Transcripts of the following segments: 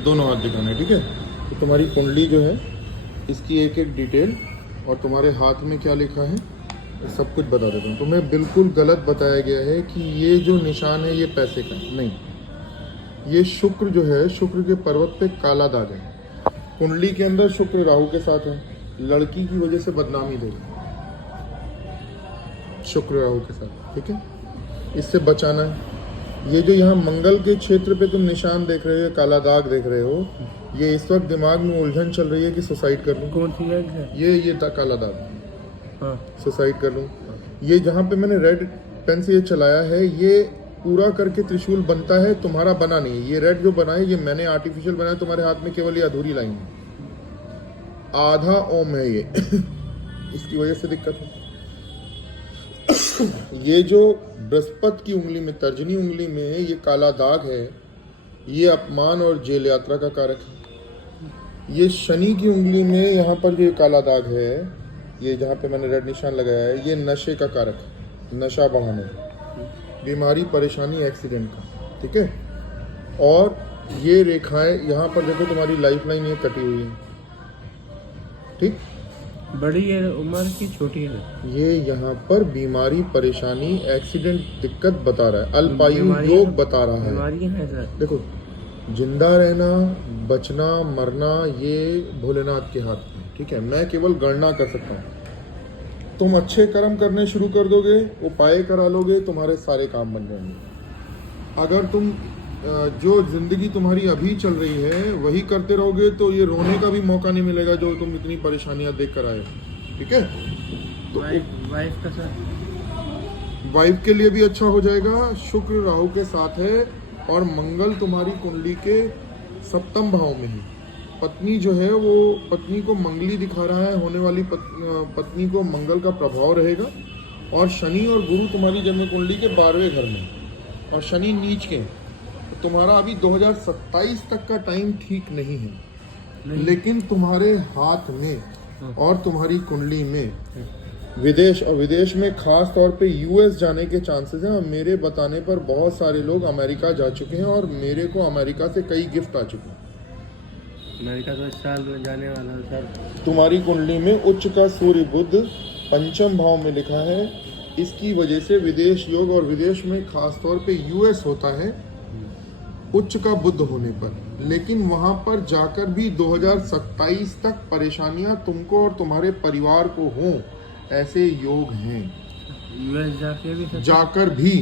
दोनों हाथ दिखाने, ठीक है। तो तुम्हारी कुंडली जो है इसकी एक एक डिटेल और तुम्हारे हाथ में क्या लिखा है ये सब कुछ बता देता हूँ। तुम्हें बिल्कुल गलत बताया गया है कि ये जो निशान है ये पैसे का नहीं, ये शुक्र जो है, शुक्र के पर्वत पे काला दाग है। कुंडली के अंदर शुक्र राहु के साथ है, लड़की की वजह से बदनामी देगा शुक्र राहु के साथ, ठीक है। इससे बचाना है। ये जो यहाँ मंगल के क्षेत्र पे तुम निशान देख रहे हो, काला दाग देख रहे हो, ये इस वक्त दिमाग में उलझन चल रही है कि सुसाइड कर लूं। कौन सी है? ये काला दाग, हाँ, सुसाइड कर लूं। ये जहाँ पे मैंने रेड पेन से ये चलाया है, ये पूरा करके त्रिशूल बनता है, तुम्हारा बना नहीं है। ये रेड जो बना है ये मैंने आर्टिफिशियल बनाया, तुम्हारे हाथ में केवल ये अधूरी लाइन है, आधा ओम है ये इसकी वजह से दिक्कत है। ये जो बृहस्पति की उंगली में, तर्जनी उंगली में ये काला दाग है, ये अपमान और जेल यात्रा का कारक है। ये शनि की उंगली में यहाँ पर जो काला दाग है, ये जहाँ पे मैंने रेड निशान लगाया है, ये नशे का कारक है, नशा बढ़ाने, बीमारी, परेशानी, एक्सीडेंट का, ठीक है। और ये रेखाएं यहाँ पर देखो, तुम्हारी लाइफ लाइन ये कटी हुई है, ठीक। बड़ी है उम्र की, छोटी है? ये यहाँ पर बीमारी, परेशानी, एक्सीडेंट, दिक्कत बता रहा है, अल्पायु योग बता रहा है। बीमारी है सर? देखो, जिंदा रहना, बचना, मरना ये भोलेनाथ के हाथ में, ठीक है। मैं केवल गणना कर सकता हूँ। तुम अच्छे कर्म करने शुरू कर दोगे, उपाय करा लोगे, तुम्हारे सारे काम बन जाएंगे। अगर तुम जो जिंदगी तुम्हारी अभी चल रही है वही करते रहोगे तो ये रोने का भी मौका नहीं मिलेगा जो तुम इतनी परेशानियां देख कर आए, ठीक है। तो वाइफ का सर? वाइफ के लिए भी अच्छा हो जाएगा, शुक्र राहु के साथ है और मंगल तुम्हारी कुंडली के सप्तम भाव में ही। पत्नी जो है वो, पत्नी को मंगली दिखा रहा है, होने वाली पत्नी को मंगल का प्रभाव रहेगा। और शनि और गुरु तुम्हारी जन्म कुंडली के 12वें घर में, और शनि नीच के। तुम्हारा अभी 2027 तक का टाइम ठीक नहीं है, लेकिन तुम्हारे हाथ में और तुम्हारी कुंडली में विदेश, और विदेश में खास तौर पे यूएस जाने के चांसेस हैं। और मेरे बताने पर बहुत सारे लोग अमेरिका जा चुके हैं और मेरे को अमेरिका से कई गिफ्ट आ चुके हैं। अमेरिका तो इस साल में जाने वाला है सर। तुम्हारी कुंडली में उच्च का सूर्य बुध पंचम भाव में लिखा है, इसकी वजह से विदेश योग, और विदेश में खास तौर पे यूएस होता है उच्च का बुध होने पर। लेकिन वहां पर जाकर भी 2027 तक परेशानियां तुमको और तुम्हारे परिवार को हों, ऐसे योग हैं। यूएस जाकर भी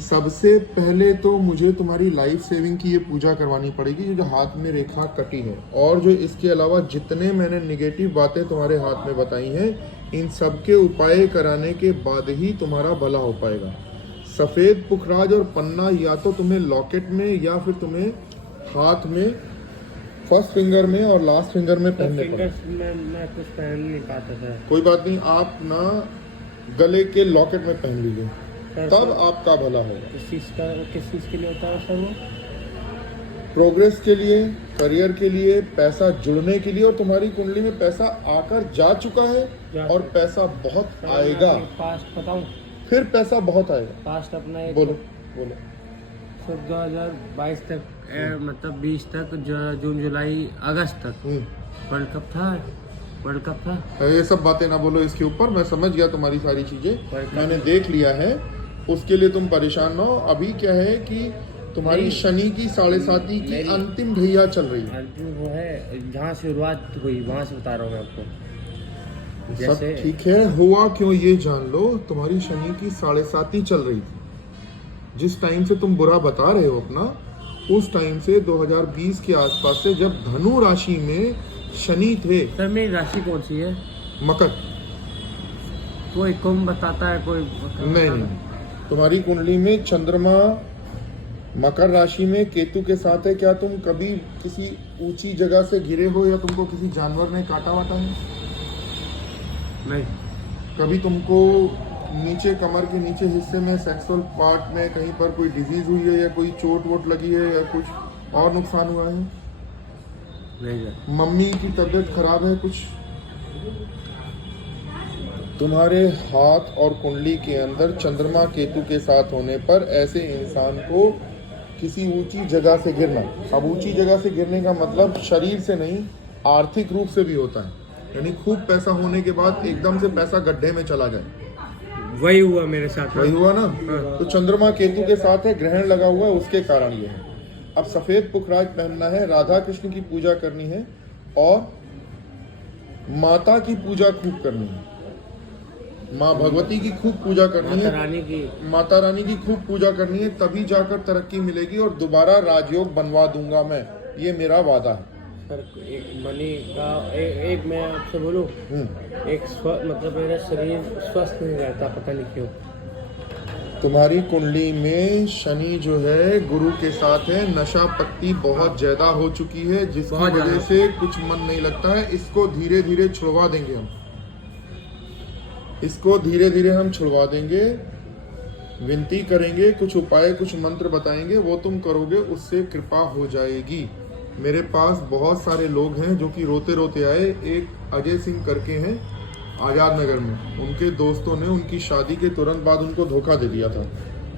सबसे पहले तो मुझे तुम्हारी लाइफ सेविंग की ये पूजा करवानी पड़ेगी, जो हाथ में रेखा कटी है। और जो इसके अलावा जितने मैंने निगेटिव बातें तुम्हारे हाथ में बताई हैं, इन सब के उपाय कराने के बाद ही तुम्हारा भला हो पाएगा। सफेद पुखराज और पन्ना या तो तुम्हें लॉकेट में या फिर तुम्हें हाथ में फर्स्ट फिंगर में और लास्ट फिंगर में पहनने पड़ेंगे। मैं कुछ पहन नहीं पाता सर। कोई बात नहीं, आप ना गले के लॉकेट में पहन लीजिए, तब आपका भला होगा। किस चीज के लिए होता है सर वो? प्रोग्रेस के लिए, करियर के लिए, पैसा जुड़ने के लिए। और तुम्हारी कुंडली में पैसा आकर जा चुका है और पैसा बहुत आएगा। पास्ट बताऊं? फिर पैसा बहुत आएगा। पास्ट अपना बोलो बोलो। सर 2022 तक, मतलब 20 तक, जून जुलाई अगस्त तक वर्ल्ड कप था। वर्ल्ड कप था। ये सब बातें ना बोलो इसके ऊपर, मैं समझ गया तुम्हारी सारी चीजें, मैंने देख लिया है। उसके लिए तुम परेशान ना हो। अभी क्या है कि तुम्हारी शनि की 7.5 की अंतिम ढैया चल रही है। वो है जहाँ शुरुआत हुई वहां से बता रहा हूँ मैं आपको। सब ठीक है, हुआ क्यों ये जान लो। तुम्हारी शनि की 7.5 चल रही थी, जिस टाइम से तुम बुरा बता रहे हो अपना, उस टाइम से 2020 के आसपास से, जब धनु राशि में शनि थे। सर मेरी राशि कौन सी है? मकर। कोई कुंभ बताता है, कोई नहीं, तुम्हारी कुंडली में चंद्रमा मकर राशि में केतु के साथ है। क्या तुम कभी किसी ऊंची जगह से गिरे हो या तुमको किसी जानवर ने काटा वाटा है? नहीं। कभी तुमको नीचे, कमर के नीचे हिस्से में, सेक्सुअल पार्ट में कहीं पर कोई डिजीज हुई है या कोई चोट वोट लगी है या कुछ और नुकसान हुआ है? नहीं। मम्मी की तबीयत खराब है कुछ? तुम्हारे हाथ और कुंडली के अंदर चंद्रमा केतु के साथ होने पर ऐसे इंसान को किसी ऊंची जगह से गिरना। अब ऊंची जगह से गिरने का मतलब शरीर से नहीं, आर्थिक रूप से भी होता है। यानी खूब पैसा होने के बाद एकदम से पैसा गड्ढे में चला जाए, वही हुआ मेरे साथ। वही हुआ ना। तो चंद्रमा केतु के साथ है, ग्रहण लगा हुआ है, उसके कारण ये है। अब सफेद पुखराज पहनना है, राधा कृष्ण की पूजा करनी है और माता की पूजा खूब करनी है। माँ भगवती की खूब पूजा करनी माता है, रानी की। माता रानी की खूब पूजा करनी है, तभी जाकर तरक्की मिलेगी और दोबारा राजयोग बनवा दूंगा मैं, ये मेरा वादा है। सर एक मनी का एक मैं आपसे बोलूं, एक मतलब मेरा शरीर स्वस्थ नहीं रहता, पता नहीं क्यों। तुम्हारी कुंडली में शनि जो है गुरु के साथ है, नशा पत्ती बहुत ज्यादा हो चुकी है, जिसकी बहुत वजह ज्यादा। से कुछ मन नहीं लगता है। इसको धीरे धीरे छुड़वा देंगे हम, इसको धीरे धीरे हम छुड़वा देंगे। विनती करेंगे, कुछ उपाय कुछ मंत्र बताएंगे, वो तुम करोगे, उससे कृपा हो जाएगी। मेरे पास बहुत सारे लोग हैं जो कि रोते रोते आए। एक अजय सिंह करके हैं आजाद नगर में, उनके दोस्तों ने उनकी शादी के तुरंत बाद उनको धोखा दे दिया था,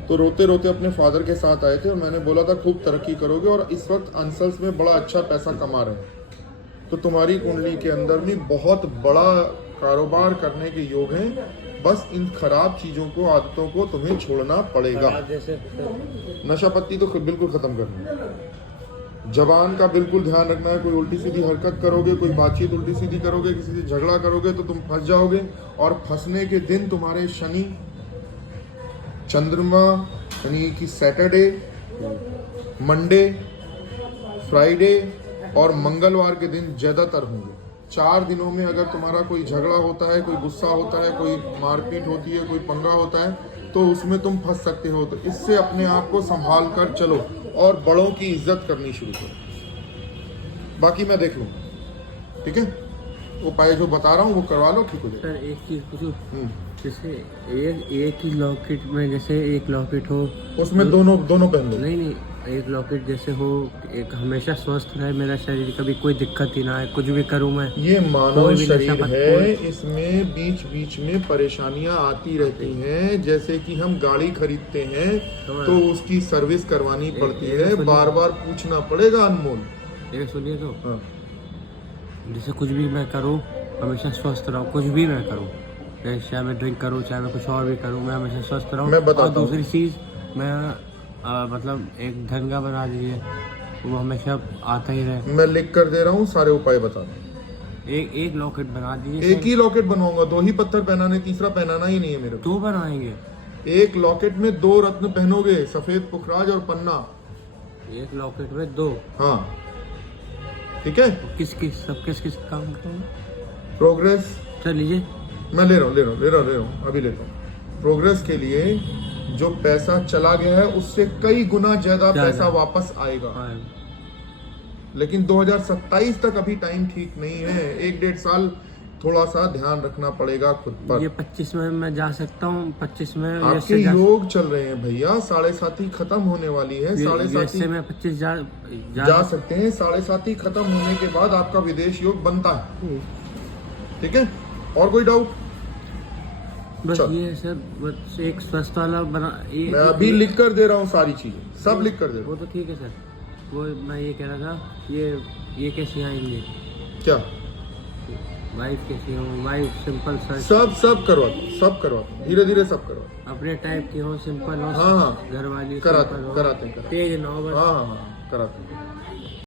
तो रोते रोते अपने फादर के साथ आए थे और मैंने बोला था खूब तरक्की करोगे और इस वक्त अंसल्स में बड़ा अच्छा पैसा कमा रहे हैं। तो तुम्हारी कुंडली के अंदर भी बहुत बड़ा कारोबार करने के योग हैं, बस इन खराब चीजों को, आदतों को तुम्हें छोड़ना पड़ेगा। जैसे नशा पत्ती तो बिल्कुल खत्म करना है। जबान का बिल्कुल ध्यान रखना है। कोई उल्टी सीधी हरकत करोगे, कोई बातचीत उल्टी सीधी करोगे, किसी से झगड़ा करोगे तो तुम फंस जाओगे। और फंसने के दिन तुम्हारे शनि, चंद्रमा, यानी कि सैटरडे, मंडे, फ्राइडे और मंगलवार के दिन ज्यादातर होंगे। 4 दिनों में अगर तुम्हारा कोई झगड़ा होता है, कोई गुस्सा होता है, कोई मारपीट होती है, कोई पंगा होता है, तो उसमें तुम फंस सकते हो। तो इससे अपने आप को संभाल कर चलो और बड़ों की इज्जत करनी शुरू करो। बाकी मैं देख लूँ, ठीक है? उपाय जो बता रहा हूँ वो करवा लो, ठीक हो जाएगा। सर एक चीज पूछूं, जैसे एक ही लॉकेट में, जैसे एक लॉकेट हो उसमें दोनों पहन लो। नहीं, एक लॉकेट जैसे हो, एक हमेशा स्वस्थ रहे मेरा शरीर, कभी कोई दिक्कत ही ना है, कुछ भी करूं मैं। ये मानव कोई भी शरीर नशा है, इसमें बीच बीच में परेशानियां आती रहती हैं। जैसे कि हम गाड़ी खरीदते हैं तो उसकी सर्विस करवानी पड़ती है, बार बार पूछना पड़ेगा अनमोल। एक सुनिए तो, हाँ। जैसे कुछ भी मैं करूं हमेशा स्वस्थ रहूं, कुछ भी मैं करूं, चाहे मैं ड्रिंक करूं, चाहे मैं कुछ और भी करूं, मैं हमेशा स्वस्थ रहूं। मैं बताता और दूसरी चीज़, मैं मतलब एक धनगा बना दीजिए, वो हमेशा आता ही रहे। मैं लिख कर दे रहा हूँ, सारे उपाय बता रहा हूँ। एक लॉकेट बना दीजिए। एक ही लॉकेट बनवाऊंगा, 2 ही पत्थर पहनाने, तीसरा पहनाना ही नहीं है मेरे को। 2 बनाएंगे। एक लॉकेट में 2 रत्न पहनोगे, सफेद पुखराज और पन्ना। एक लॉकेट में 2। हाँ, ठीक है। किस किस काम करूँगा? प्रोग्रेस चल लीजिए, मैं ले रहा हूँ, अभी लेता हूँ। प्रोग्रेस के लिए जो पैसा चला गया है उससे कई गुना ज्यादा पैसा वापस आएगा। लेकिन 2027 तक अभी टाइम ठीक नहीं है, 1-1.5 साल थोड़ा सा ध्यान रखना पड़ेगा खुद पर। ये 25 में मैं जा सकता हूँ, 25 में आपके योग चल रहे हैं भैया, 7.5 खत्म होने वाली है। 7.5 में 25 जा सकते हैं। 7.5 खत्म होने के बाद आपका विदेश योग बनता है, ठीक है? और कोई डाउट? बस ये है सर, बस एक स्वस्थ वाला बना। मैं अभी लिख कर दे रहा हूँ, सारी चीजें सब लिख कर दे रहा हूँ। वो तो ठीक है सर, वो मैं ये कह रहा था, ये कैसे आएंगे? क्या वाइफ कैसी हो? वाइफ सिंपल सर, सब करवा, धीरे धीरे सब करवा। अपने टाइप की हो, सिंपल हो। हाँ, घर वाली कराते हैं। तेज ना हो बस। हाँ, कराते हैं।